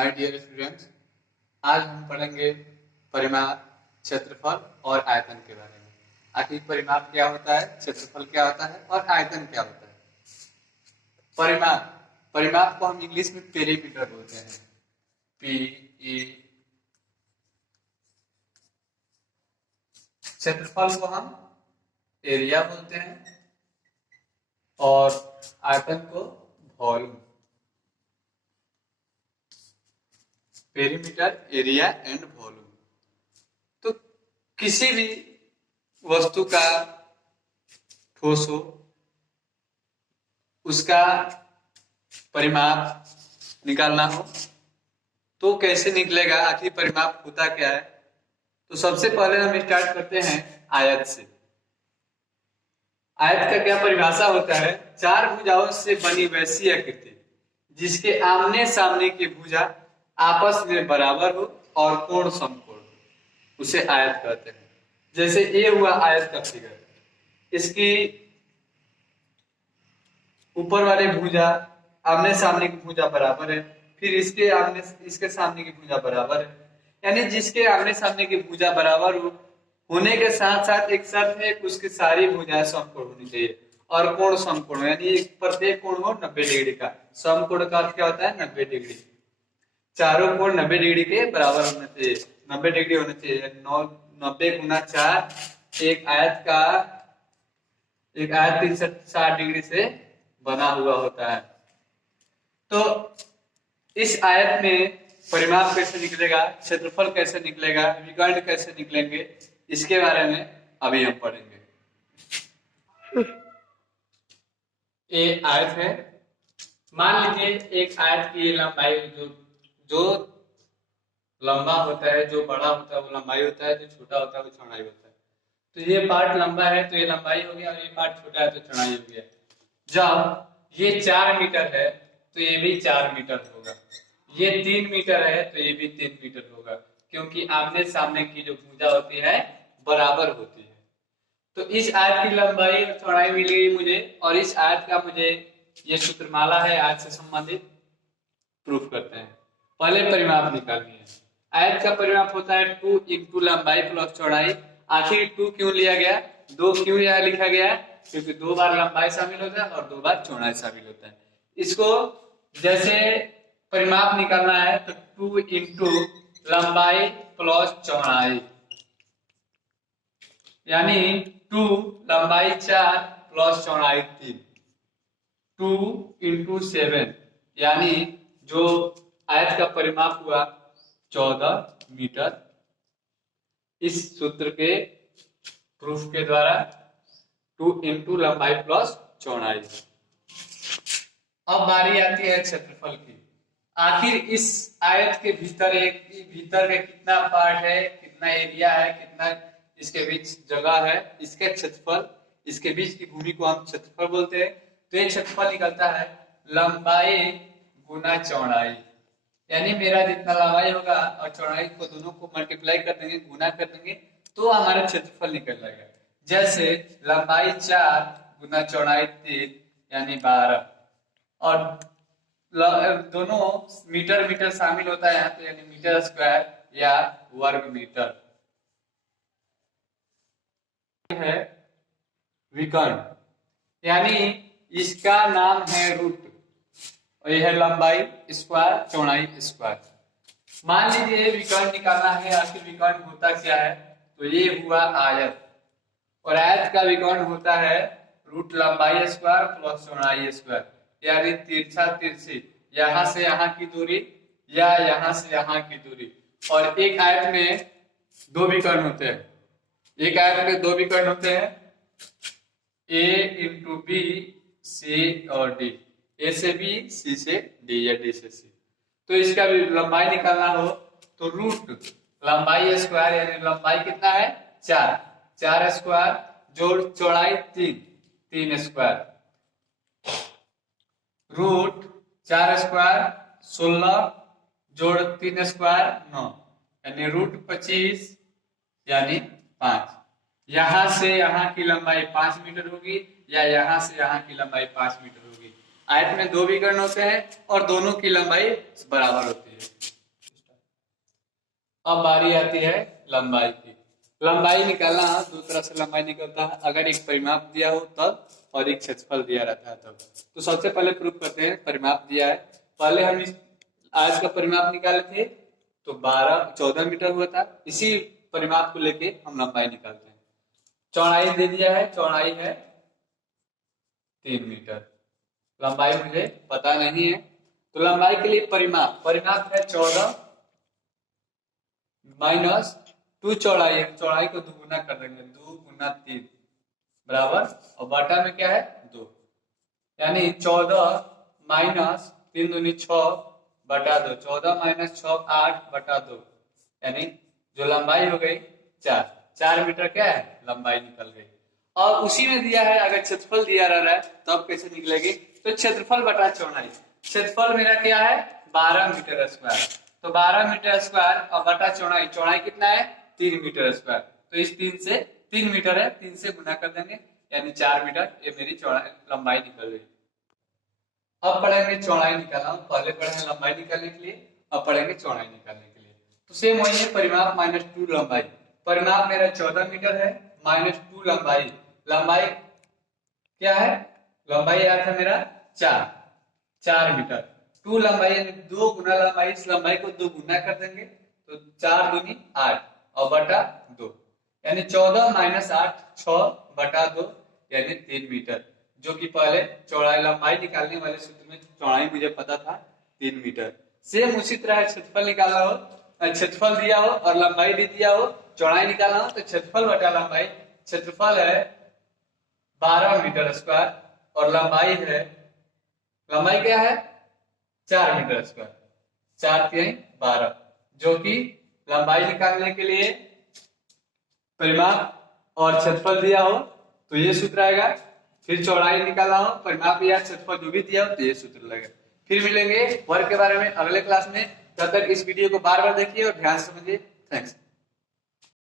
My dear students, आज हम पढ़ेंगे परिमाप, क्षेत्रफल और आयतन के बारे में। आखिर परिमाप क्या होता है, क्षेत्रफल क्या होता है और आयतन क्या होता है। परिमाप को हम इंग्लिश में पेरीमीटर बोलते हैं। PE। क्षेत्रफल को हम एरिया बोलते हैं और आयतन को volume. Perimeter, area and volume. तो किसी भी वस्तु का ठोस हो, उसका परिमाप निकालना हो तो कैसे निकलेगा, आखिर परिमाप होता क्या है। तो सबसे पहले हम स्टार्ट करते हैं आयत से। आयत का क्या परिभाषा होता है? चार भुजाओं से बनी वैसी आकृति जिसके आमने सामने की भुजा आपस में बराबर हो और कोण समकोण हो, उसे आयत कहते हैं। जैसे ये हुआ आयत का फिगर, इसकी ऊपर वाले भुजा आमने सामने की भुजा बराबर है, फिर इसके सामने की भुजा बराबर है। यानी जिसके आमने सामने की भुजा बराबर होने के साथ साथ एक शर्त है कि उसकी सारी भुजाएं समकोण होनी चाहिए और कोण समकोण, यानी प्रत्येक कोण हो 90 डिग्री का। समकोण का अर्थ क्या होता है? 90 डिग्री। चारों कोण 90 डिग्री के बराबर होना चाहिए, 90 डिग्री होना चाहिए। 90 गुना 4, एक आयत 360 डिग्री से बना हुआ होता है। तो इस आयत में परिमाप कैसे निकलेगा, क्षेत्रफल कैसे निकलेगा, विकर्ण कैसे निकलेंगे, इसके बारे में अभी हम पढ़ेंगे। ये आयत है। मान लीजिए एक आयत की लंबाई जो लंबा होता है, जो बड़ा होता है वो लंबाई होता है, जो छोटा होता है वो चौड़ाई होता है। तो ये पार्ट लंबा है तो ये लंबाई हो गया और ये पार्ट छोटा है तो चौड़ाई हो गया। जब ये 4 मीटर है तो ये भी 4 मीटर होगा, ये 3 मीटर है तो ये भी 3 मीटर होगा, क्योंकि आमने सामने की जो भुजा होती है बराबर होती है। तो इस आयत की लंबाई और चौड़ाई मिल गई मुझे, और इस आयत का मुझे ये सूत्रमाला है आयत से संबंधित, प्रूफ करते हैं। पहले परिमाप निकालनी है। आयत का परिमाप होता है 2 इंटू लंबाई प्लस चौड़ाई। आखिर 2 क्यों लिया गया, 2 क्यों यहाँ लिखा गया? क्योंकि 2 बार लंबाई शामिल होता है और 2 बार चौड़ाई शामिल होता है। इसको जैसे परिमाप निकालना है तो 2 इंटू लंबाई प्लस चौड़ाई, यानी 2 लंबाई 4 प्लस चौड़ाई 3, 2 इंटू 7, यानी जो आयत का परिमाप हुआ 14 मीटर। इस सूत्र के प्रूफ के द्वारा 2 इंटू लंबाई प्लस चौड़ाई। अब बारी आती है क्षेत्रफल की। आखिर इस आयत के भीतर में कितना पार्ट है, कितना एरिया है, कितना इसके बीच जगह है, इसके क्षेत्रफल, इसके बीच की भूमि को हम क्षेत्रफल बोलते हैं। तो ये क्षेत्रफल निकलता है लंबाई गुना चौड़ाई, यानी मेरा जितना लंबाई होगा और चौड़ाई को दोनों को मल्टीप्लाई कर देंगे, गुना कर देंगे तो हमारा क्षेत्रफल निकल जाएगा। जैसे लंबाई 4 गुना चौड़ाई 3 यानी 12, और दोनों मीटर मीटर शामिल होता है यहाँ पे, यानी मीटर स्क्वायर या वर्ग मीटर है। विकर्ण, यानी इसका नाम है रूट, और यह है लंबाई स्क्वायर चौड़ाई स्क्वायर। मान लीजिए विकर्ण निकालना है। आखिर विकर्ण होता क्या है? तो ये हुआ आयत, और आयत का विकर्ण होता है रूट लंबाई स्क्वायर प्लस चौड़ाई स्क्वायर, यानी तिरछा तिरछी, यहाँ से यहाँ की दूरी या यहाँ से यहाँ की दूरी। और एक आयत में 2 विकर्ण होते हैं, एक आयत में 2 विकर्ण होते हैं, A इंटू बी, C और D, A से B, C से D या D से C। तो इसका भी लंबाई निकालना हो तो रूट लंबाई स्क्वायर, यानी लंबाई कितना है 4 स्क्वायर जोड़ चौड़ाई 3 स्क्वायर, रूट 4 स्क्वायर 16 जोड़ 3 स्क्वायर 9, यानी रूट 25 यानी 5। यहां से यहां की लंबाई 5 मीटर होगी या यहां से यहां की लंबाई 5 मीटर होगी। आयत में 2 विकर्ण होते हैं और दोनों की लंबाई बराबर होती है। अब बारी आती है लंबाई की। लंबाई निकालना, दो तरह से लंबाई निकलता है, अगर एक परिमाप दिया हो तब और एक क्षेत्रफल दिया रहता है तब। तो सबसे पहले प्रूफ करते हैं, परिमाप दिया है। पहले हम इस आयत का परिमाप निकाले थे तो 14 मीटर हुआ था। इसी परिमाप को लेके हम लंबाई निकालते हैं। चौड़ाई दे दिया है, चौड़ाई है 3 मीटर। लंबाई मुझे पता नहीं है, तो लंबाई के लिए परिमाप है 14 माइनस 2 चौड़ाई है, चौड़ाई को दुगुना कर देंगे, 2 गुना 3 बराबर, और बटा में क्या है 2, यानी 14 माइनस 3 दूनी 6 बटा 2, 14 माइनस 6 8 बटा 2, यानी जो लंबाई हो गई 4 मीटर क्या है लंबाई निकल गई। और उसी में दिया है, अगर क्षेत्रफल दिया रहा है तब कैसे निकलेगी, तो क्षेत्रफल बटा चौड़ाई। क्षेत्रफल मेरा क्या है 12 मीटर स्क्वायर, तो 12 मीटर स्क्वायर और बटा चौड़ाई, चौड़ाई कितना है 3 मीटर स्क्वायर, तो इस 3 मीटर है, 3 से गुना कर देंगे यानी 4 मीटर, ये मेरी चौड़ाई लंबाई निकल गई। अब पढ़ेंगे चौड़ाई निकालना, पहले पढ़े हैं लंबाई निकालने के लिए, अब पढ़ेंगे चौड़ाई निकालने के लिए। तो सेम वही है, परिमाप माइनस 2 लंबाई। परिमाप मेरा 14 मीटर है माइनस 2 लंबाई। लंबाई क्या है, लंबाई आया था मेरा 4 मीटर। 2 लंबाई यानी 2 गुना लंबाई, इस लंबाई को 2 गुना कर देंगे तो 4 दूनी 8 और बटा 2, यानी 14 माइनस 8 6 बटा 2 यानी 3 मीटर, जो कि पहले चौड़ाई लंबाई निकालने वाले सूत्र में चौड़ाई मुझे पता था 3 मीटर। सेम उसी तरह क्षेत्रफल निकालना हो, क्षेत्रफल दिया हो और लंबाई भी दिया हो, चौड़ाई निकालना हो तो क्षेत्रफल बटा लंबाई। क्षेत्रफल है 12 मीटर स्क्वायर और लंबाई है, लंबाई क्या है 4 मीटर स्क्वायर, 4 3 12, जो कि लंबाई निकालने के लिए परिमाप और क्षेत्रफल दिया हो तो ये सूत्र आएगा, फिर चौड़ाई निकालना हो, परिमाप या क्षेत्रफल जो भी दिया हो तो ये सूत्र लगेगा। फिर मिलेंगे वर्ग के बारे में अगले क्लास में, तब तक इस वीडियो को बार बार देखिए और ध्यान से समझिए। थैंक्स।